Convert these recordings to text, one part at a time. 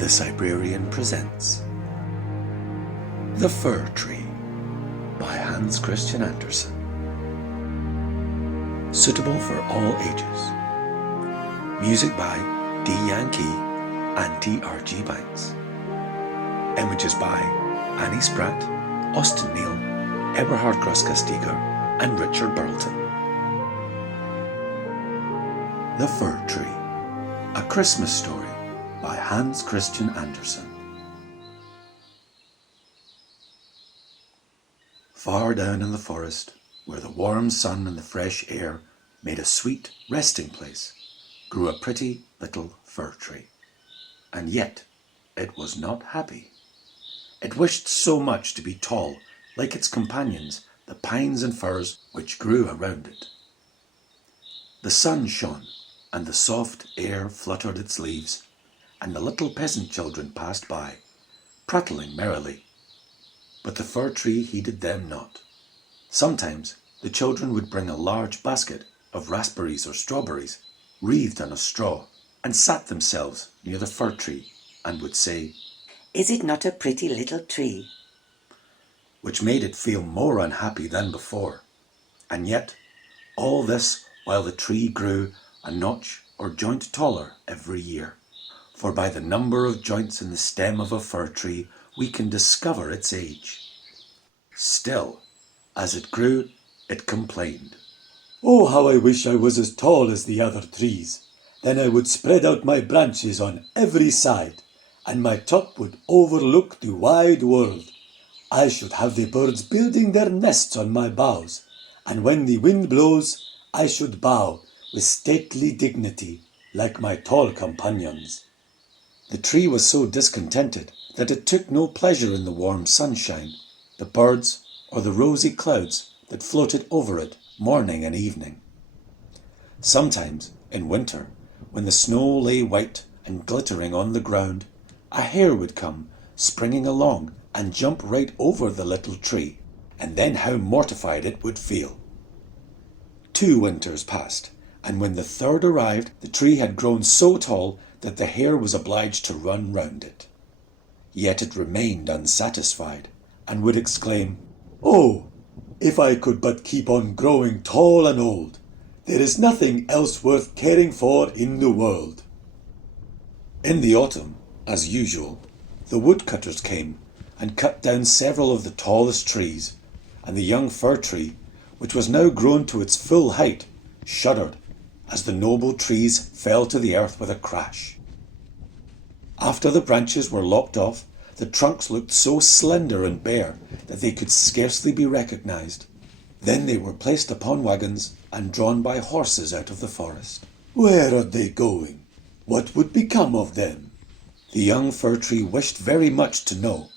The Cybrarian presents The Fir Tree by Hans Christian Andersen. Suitable for all ages. Music by D. Yankee and T. R. G. Banks. Images by Annie Spratt, Austin Neal, Eberhard Gross-Castiger and Richard Burleton. The Fir Tree, a Christmas story by Hans Christian Andersen. Far down in the forest, where the warm sun and the fresh air made a sweet resting place, grew a pretty little fir tree. And yet it was not happy. It wished so much to be tall, like its companions, the pines and firs which grew around it. The sun shone, and the soft air fluttered its leaves, and the little peasant children passed by, prattling merrily. But the fir tree heeded them not. Sometimes the children would bring a large basket of raspberries or strawberries, wreathed on a straw, and sat themselves near the fir tree, and would say, "Is it not a pretty little tree?" which made it feel more unhappy than before. And yet, all this while the tree grew a notch or joint taller every year. For by the number of joints in the stem of a fir tree, we can discover its age. Still, as it grew, it complained. "Oh, how I wish I was as tall as the other trees. Then I would spread out my branches on every side, and my top would overlook the wide world. I should have the birds building their nests on my boughs, and when the wind blows, I should bow with stately dignity, like my tall companions." The tree was so discontented that it took no pleasure in the warm sunshine, the birds, or the rosy clouds that floated over it morning and evening. Sometimes, in winter, when the snow lay white and glittering on the ground, a hare would come springing along and jump right over the little tree, and then how mortified it would feel. 2 winters passed, and when the third arrived, the tree had grown so tall that the hare was obliged to run round it. Yet it remained unsatisfied, and would exclaim, "Oh, if I could but keep on growing tall and old, there is nothing else worth caring for in the world." In the autumn, as usual, the woodcutters came and cut down several of the tallest trees, and the young fir tree, which was now grown to its full height, shuddered as the noble trees fell to the earth with a crash. After the branches were lopped off, the trunks looked so slender and bare that they could scarcely be recognized. Then they were placed upon wagons and drawn by horses out of the forest. "Where are they going? What would become of them?" The young fir tree wished very much to know.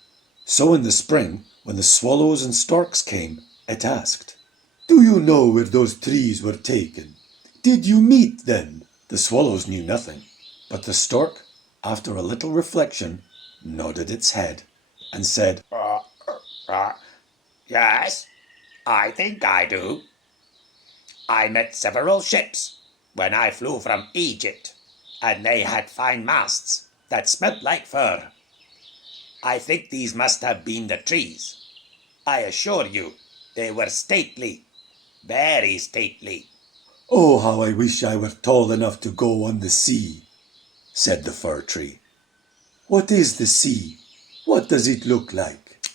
So in the spring, when the swallows and storks came, it asked, "Do you know where those trees were taken? Did you meet them?" The swallows knew nothing, but the stork, after a little reflection, nodded its head and said, Yes, I think I do. I met several ships when I flew from Egypt, and they had fine masts that smelt like fir. I think these must have been the trees. I assure you, they were stately, very stately." "Oh, how I wish I were tall enough to go on the sea," said the fir tree. "What is the sea? What does it look like?"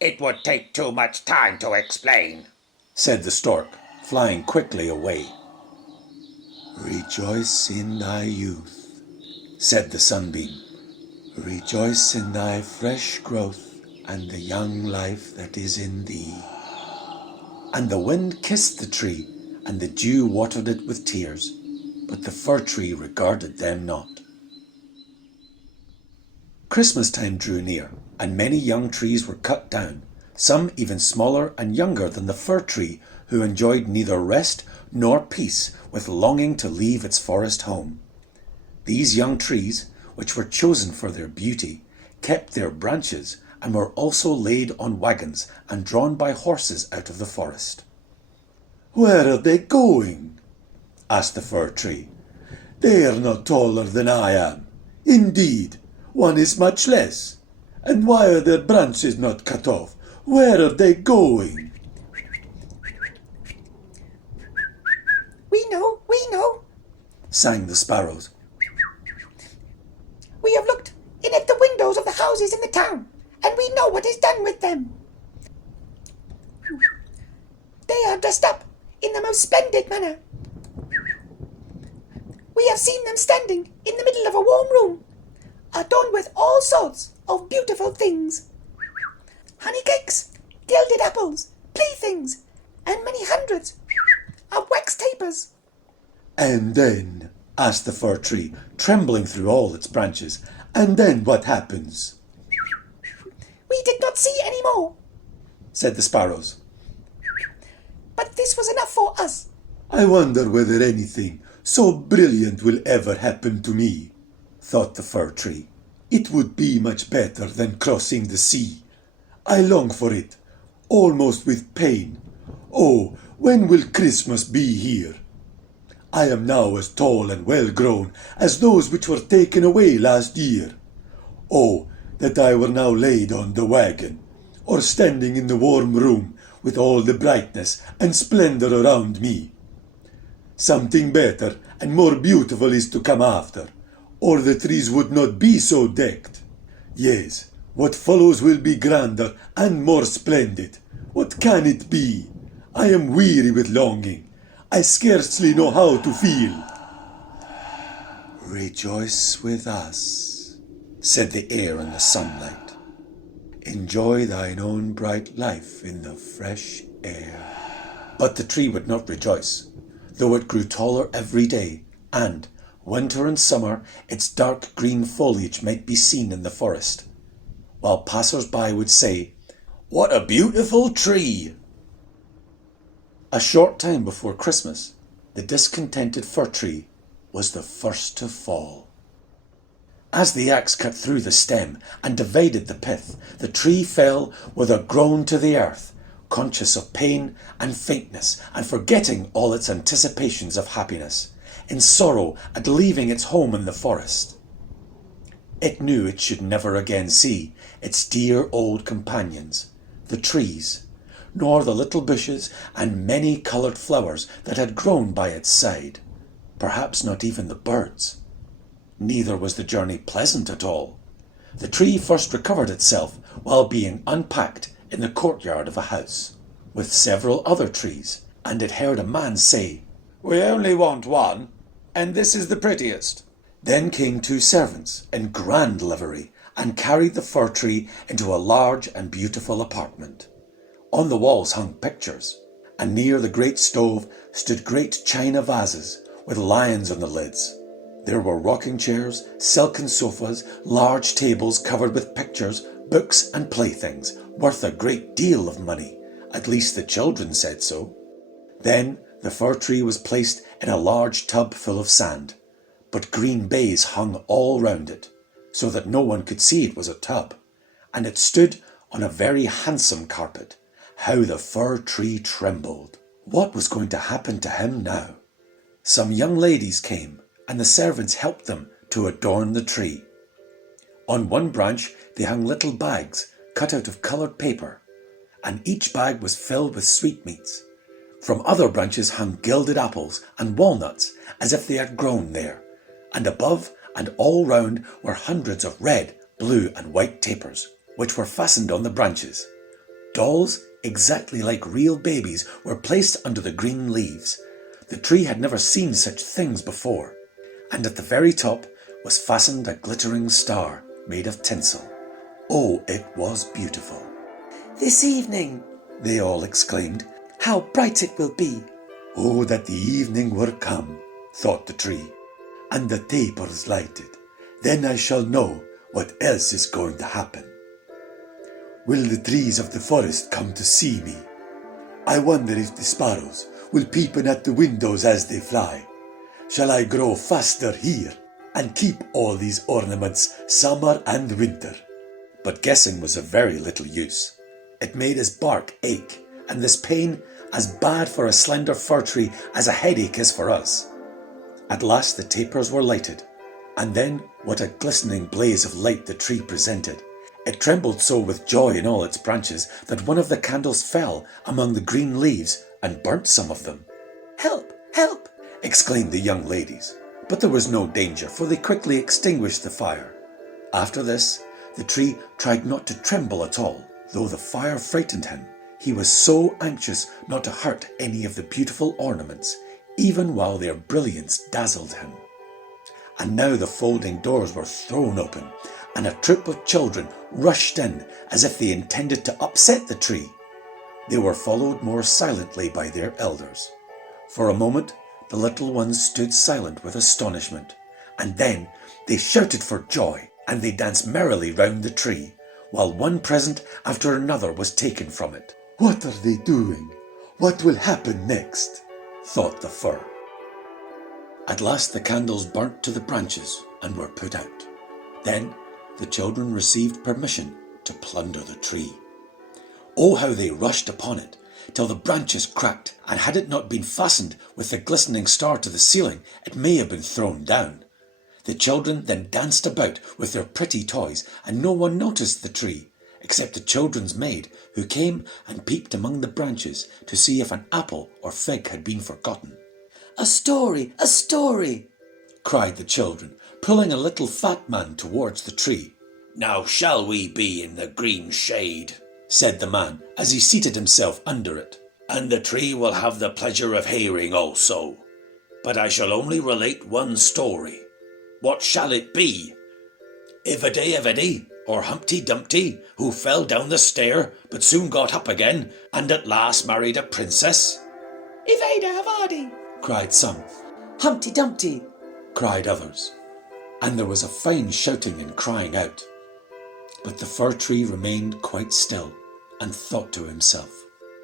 It would take too much time to explain," said the stork, flying quickly away. "Rejoice in thy youth," said the sunbeam. "Rejoice in thy fresh growth and the young life that is in thee." And the wind kissed the tree, and the dew watered it with tears, but the fir tree regarded them not. Christmas time drew near, and many young trees were cut down, some even smaller and younger than the fir tree, who enjoyed neither rest nor peace with longing to leave its forest home. These young trees, which were chosen for their beauty, kept their branches and were also laid on wagons and drawn by horses out of the forest. "Where are they going?" asked the fir tree. They are not taller than I am. Indeed, one is much less. And why are their branches not cut off? Where are they going? We know, sang the sparrows. We have looked in at the windows of the houses in the town, and we know what is done with them. They are dressed up in the most splendid manner. We have seen them standing in the middle of a warm room, adorned with all sorts of beautiful things. Honey cakes, gilded apples, playthings, and many hundreds of wax tapers. And then, asked the fir tree, trembling through all its branches, and then what happens? We did not see any more, Said the sparrows. but this was enough for us. I wonder whether anything so brilliant will ever happen to me, thought the fir tree. It would be much better than crossing the sea. I long for it, almost with pain. Oh, when will Christmas be here? I am now as tall and well grown as those which were taken away last year. Oh, that I were now laid on the wagon, or standing in the warm room with all the brightness and splendour around me. Something better and more beautiful is to come after, or the trees would not be so decked. Yes, what follows will be grander and more splendid. What can it be? I am weary with longing. I scarcely know how to feel. Rejoice with us, said the air and the sunlight. Enjoy thine own bright life in the fresh air. But the tree would not rejoice, though it grew taller every day, and, winter and summer, its dark green foliage might be seen in the forest, while passers-by would say, "What a beautiful tree!" A short time before Christmas, the discontented fir tree was the first to fall. As the axe cut through the stem and divided the pith, the tree fell with a groan to the earth, conscious of pain and faintness, and forgetting all its anticipations of happiness, in sorrow at leaving its home in the forest. It knew it should never again see its dear old companions, the trees, nor the little bushes and many-coloured flowers that had grown by its side, perhaps not even the birds. Neither was the journey pleasant at all. The tree first recovered itself while being unpacked in the courtyard of a house, with several other trees, and it heard a man say, "We only want one, and this is the prettiest." Then came two servants in grand livery and carried the fir tree into a large and beautiful apartment. On the walls hung pictures, and near the great stove stood great china vases with lions on the lids. There were rocking chairs, silken sofas, large tables covered with pictures, books and playthings, worth a great deal of money. At least the children said so. Then the fir tree was placed in a large tub full of sand, but green baize hung all round it, so that no one could see it was a tub, and it stood on a very handsome carpet. How the fir tree trembled! What was going to happen to him now? Some young ladies came, and the servants helped them to adorn the tree. On one branch they hung little bags cut out of coloured paper, and each bag was filled with sweetmeats. From other branches hung gilded apples and walnuts, as if they had grown there, and above and all round were hundreds of red, blue and white tapers, which were fastened on the branches. Dolls, exactly like real babies, were placed under the green leaves. The tree had never seen such things before, and at the very top was fastened a glittering star made of tinsel. Oh, it was beautiful. This evening, They all exclaimed. how bright it will be. Oh, that the evening were come, thought the tree, and the tapers lighted. Then I shall know what else is going to happen. Will the trees of the forest come to see me? I wonder if the sparrows will peep in at the windows as they fly. Shall I grow faster here and keep all these ornaments summer and winter? But guessing was of very little use. It made his bark ache, and this pain as bad for a slender fir tree as a headache is for us. At last the tapers were lighted, and then what a glistening blaze of light the tree presented. It trembled so with joy in all its branches that one of the candles fell among the green leaves and burnt some of them. Help! Help! Exclaimed the young ladies. But there was no danger, for they quickly extinguished the fire. After this, the tree tried not to tremble at all, though the fire frightened him. He was so anxious not to hurt any of the beautiful ornaments, even while their brilliance dazzled him. And now the folding doors were thrown open, and a troop of children rushed in as if they intended to upset the tree. They were followed more silently by their elders. For a moment, the little ones stood silent with astonishment, and then they shouted for joy, and they danced merrily round the tree, while one present after another was taken from it. What are they doing? What will happen next? Thought the fir. At last the candles burnt to the branches and were put out. Then the children received permission to plunder the tree. Oh, how they rushed upon it, till the branches cracked, and had it not been fastened with the glistening star to the ceiling, it may have been thrown down. The children then danced about with their pretty toys, and no one noticed the tree, except the children's maid, who came and peeped among the branches to see if an apple or fig had been forgotten. A story! A story! Cried the children, pulling a little fat man towards the tree. Now shall we be in the green shade, said the man, as he seated himself under it, and the tree will have the pleasure of hearing also. But I shall only relate one story. What shall it be? Ivedy, or Humpty Dumpty, who fell down the stair, but soon got up again, and at last married a princess? Evada Avadi! Cried some. Humpty Dumpty! Cried others. And there was a fine shouting and crying out. But the fir tree remained quite still, and thought to himself,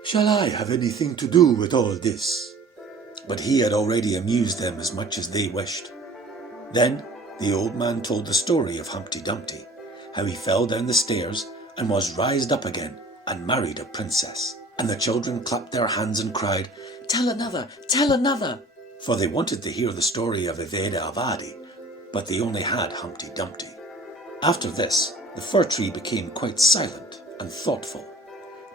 Shall I have anything to do with all this? But he had already amused them as much as they wished. Then the old man told the story of Humpty Dumpty, how he fell down the stairs and was raised up again and married a princess. And the children clapped their hands and cried, Tell another! Tell another! For they wanted to hear the story of Iveda Avadi, but they only had Humpty Dumpty. After this, the fir tree became quite silent and thoughtful.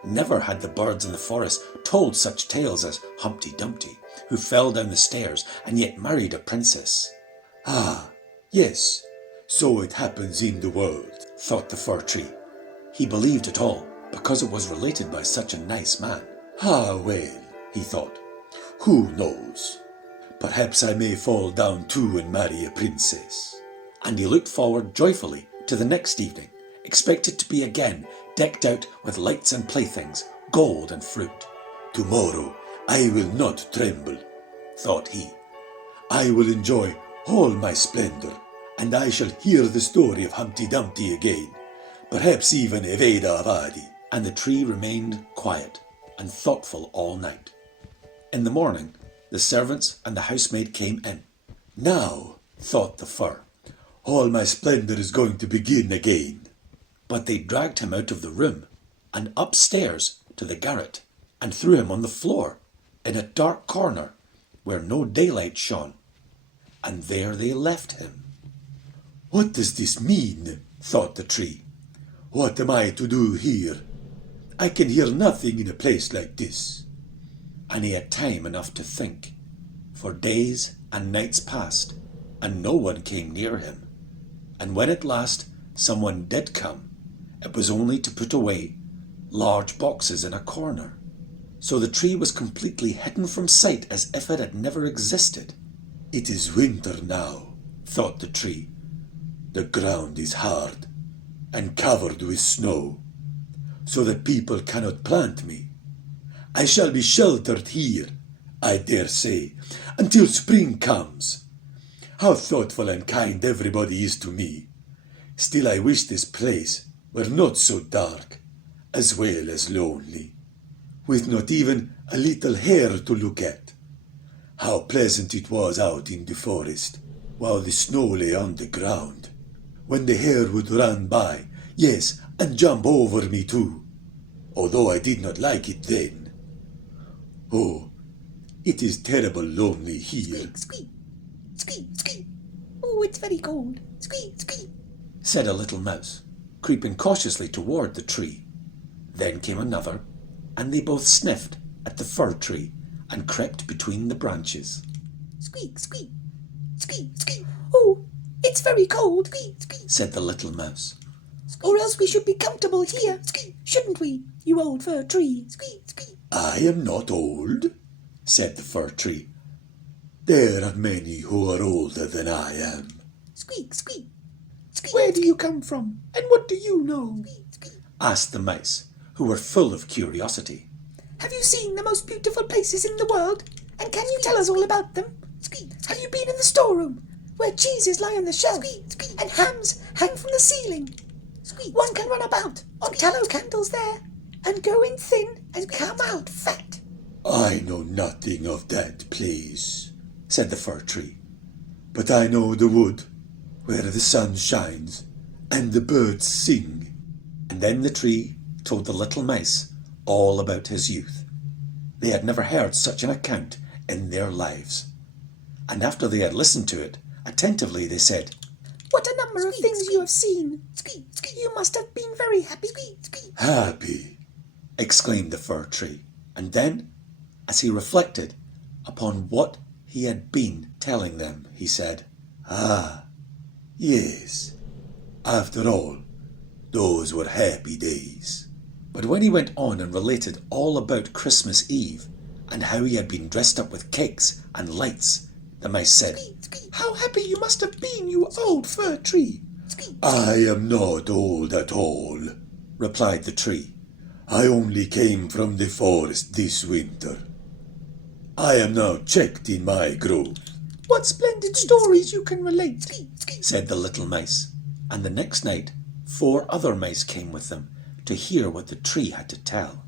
Never had the birds in the forest told such tales as Humpty Dumpty, who fell down the stairs and yet married a princess. Ah, yes, so it happens in the world, thought the fir tree. He believed it all, because it was related by such a nice man. Ah, well, he thought, who knows? Perhaps I may fall down too and marry a princess. And he looked forward joyfully to the next evening, expected to be again decked out with lights and playthings, gold and fruit. Tomorrow I will not tremble, thought he. I will enjoy all my splendour, and I shall hear the story of Humpty Dumpty again, perhaps even Iveda Avadi. And the tree remained quiet and thoughtful all night. In the morning, the servants and the housemaid came in. Now, thought the fir, all my splendour is going to begin again. But they dragged him out of the room and upstairs to the garret and threw him on the floor in a dark corner where no daylight shone. And there they left him. What does this mean? Thought the tree. What am I to do here? I can hear nothing in a place like this. And he had time enough to think, for days and nights passed, and no one came near him. And when at last someone did come, it was only to put away large boxes in a corner. So the tree was completely hidden from sight as if it had never existed. It is winter now, thought the tree. The ground is hard and covered with snow, so that people cannot plant me. I shall be sheltered here, I dare say, until spring comes. How thoughtful and kind everybody is to me. Still I wish this place were not so dark, as well as lonely, with not even a little hare to look at. How pleasant it was out in the forest, while the snow lay on the ground, when the hare would run by, yes, and jump over me too, although I did not like it then. Oh, it is terrible lonely here. Squeak, squeak. squee, squee. Oh, it's very cold. Squee, squee, said a little mouse, creeping cautiously toward the tree. Then came another, and they both sniffed at the fir tree and crept between the branches. squeak, squeak, squeak, squeak. Oh, it's very cold, squeak, squeak, said the little mouse. or else we should be comfortable here, squeak, shouldn't we, you old fir tree, squeak, squeak. I am not old, said the fir tree. There are many who are older than I am. Squeak, squeak, squeak. Where do you come from, and what do you know? Squeak, squeak. asked the mice, who were full of curiosity. Have you seen the most beautiful places in the world? And can you tell us all about them? Squeak. Have you been in the storeroom, where cheeses lie on the shelf, and hams hang from the ceiling? One can run about on tallow candles there, and go in thin and come out fat. I know nothing of that place, said the fir tree. But I know the wood, where the sun shines, and the birds sing. And then the tree told the little mice all about his youth. They had never heard such an account in their lives. And after they had listened to it attentively, they said, What a number of things you have seen. You must have been very happy. Happy, exclaimed the fir tree. And then, as he reflected upon what he had been telling them, he said, Ah, yes. After all, those were happy days. But when he went on and related all about Christmas Eve and how he had been dressed up with cakes and lights, the mice said, How happy you must have been, you old fir tree. I am not old at all, replied the tree. I only came from the forest this winter. I am now checked in my growth. What splendid stories you can relate, said the little mice. And the next night 4 other mice came with them to hear what the tree had to tell.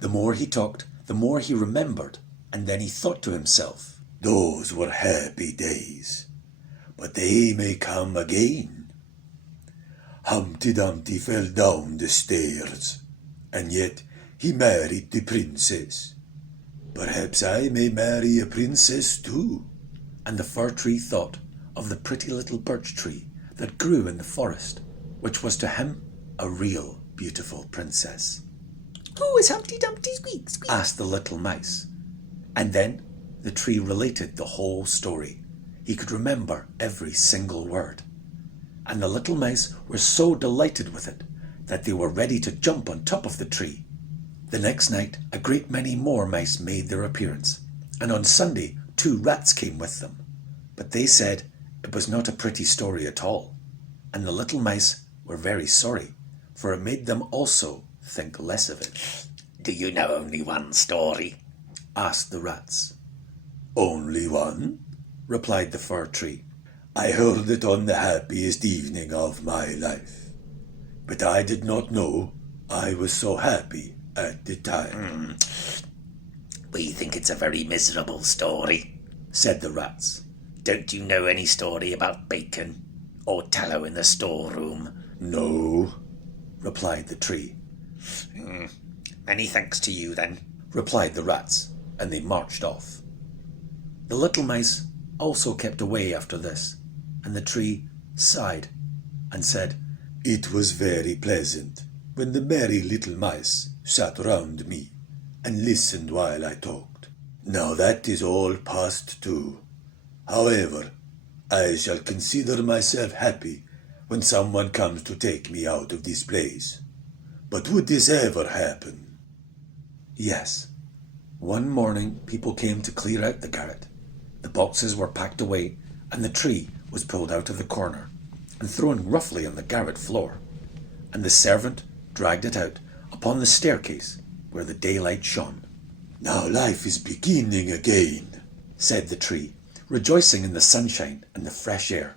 The more he talked, the more he remembered, and then he thought to himself, Those were happy days, but they may come again. Humpty Dumpty fell down the stairs, and yet he married the princess. Perhaps I may marry a princess too. And the fir tree thought of the pretty little birch tree that grew in the forest, which was to him a real beautiful princess. Who is Humpty Dumpty? asked the little mice. And then the tree related the whole story. He could remember every single word. And the little mice were so delighted with it that they were ready to jump on top of the tree. The next night a great many more mice made their appearance, and on Sunday 2 rats came with them. But they said it was not a pretty story at all, and the little mice were very sorry, for it made them also think less of it. Do you know only one story? asked the rats. Only one? replied the fir tree. I heard it on the happiest evening of my life, but I did not know I was so happy at the time. We think it's a very miserable story, said the rats. Don't you know any story about bacon or tallow in the storeroom? No, replied the tree. Many thanks to you then, replied the rats, and they marched off. The little mice also kept away after this, and the tree sighed and said, It was very pleasant when the merry little mice sat round me and listened while I talked. Now that is all past too. However, I shall consider myself happy when someone comes to take me out of this place. But would this ever happen? Yes. One morning people came to clear out the garret. The boxes were packed away, and the tree was pulled out of the corner and thrown roughly on the garret floor, and the servant dragged it out upon the staircase where the daylight shone. Now life is beginning again, said the tree, rejoicing in the sunshine and the fresh air.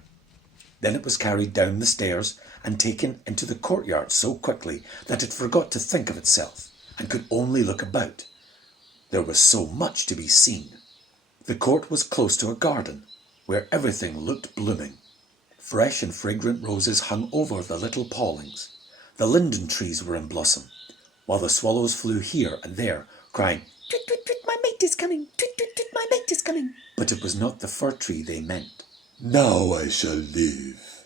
Then it was carried down the stairs and taken into the courtyard so quickly that it forgot to think of itself and could only look about. There was so much to be seen. The court was close to a garden where everything looked blooming. Fresh and fragrant roses hung over the little paulings. The linden trees were in blossom, while the swallows flew here and there, crying, Tweet, tweet, tweet, my mate is coming. Tweet, tweet, tweet, my mate is coming. But it was not the fir tree they meant. Now I shall live,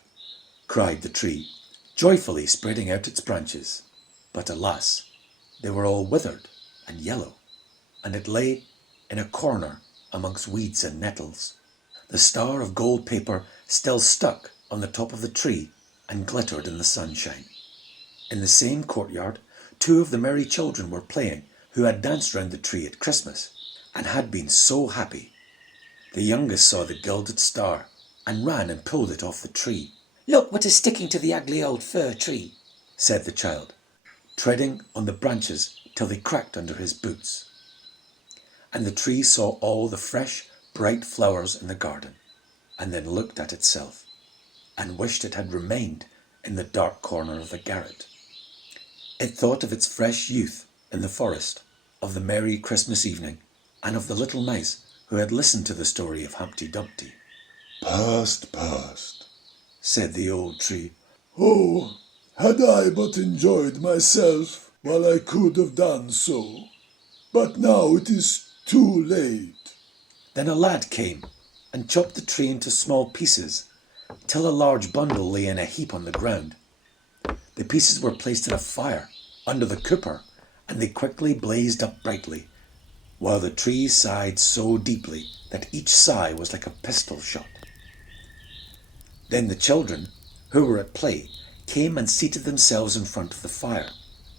cried the tree, joyfully spreading out its branches. But alas, they were all withered and yellow, and it lay in a corner amongst weeds and nettles. The star of gold paper still stuck on the top of the tree and glittered in the sunshine. In the same courtyard, 2 of the merry children were playing who had danced round the tree at Christmas and had been so happy. The youngest saw the gilded star and ran and pulled it off the tree. Look what is sticking to the ugly old fir tree, said the child, treading on the branches till they cracked under his boots. And the tree saw all the fresh, bright flowers in the garden, and then looked at itself, and wished it had remained in the dark corner of the garret. It thought of its fresh youth in the forest, of the merry Christmas evening, and of the little mice who had listened to the story of Humpty Dumpty. Past, past, said the old tree. Oh, had I but enjoyed myself while I could have done so. But now it is too late. Then a lad came and chopped the tree into small pieces, till a large bundle lay in a heap on the ground. The pieces were placed in a fire under the cooper, and they quickly blazed up brightly, while the tree sighed so deeply that each sigh was like a pistol shot. Then the children, who were at play, came and seated themselves in front of the fire,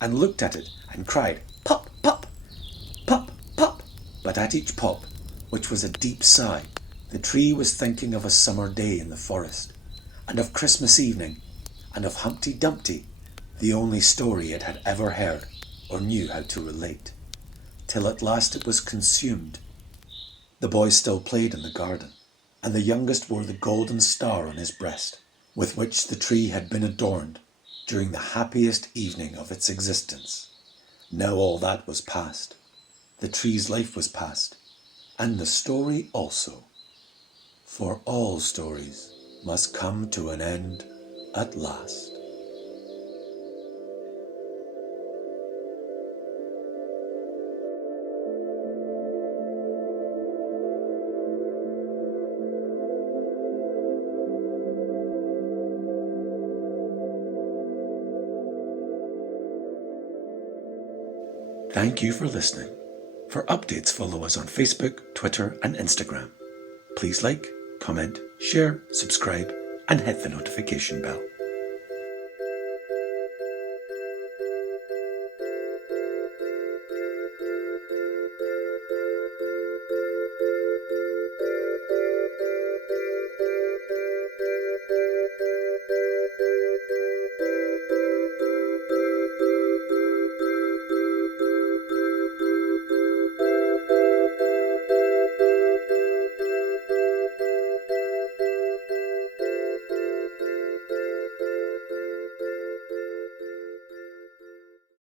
and looked at it and cried, "Pop, pop, pop, pop." But at each pop, which was a deep sigh, the tree was thinking of a summer day in the forest, and of Christmas evening, and of Humpty Dumpty, the only story it had ever heard or knew how to relate, till at last it was consumed. The boys still played in the garden, and the youngest wore the golden star on his breast, with which the tree had been adorned during the happiest evening of its existence. Now all that was past. The tree's life was past, and the story also. For all stories must come to an end at last. Thank you for listening. For updates, follow us on Facebook, Twitter, and Instagram. Please like, comment, share, subscribe, and hit the notification bell.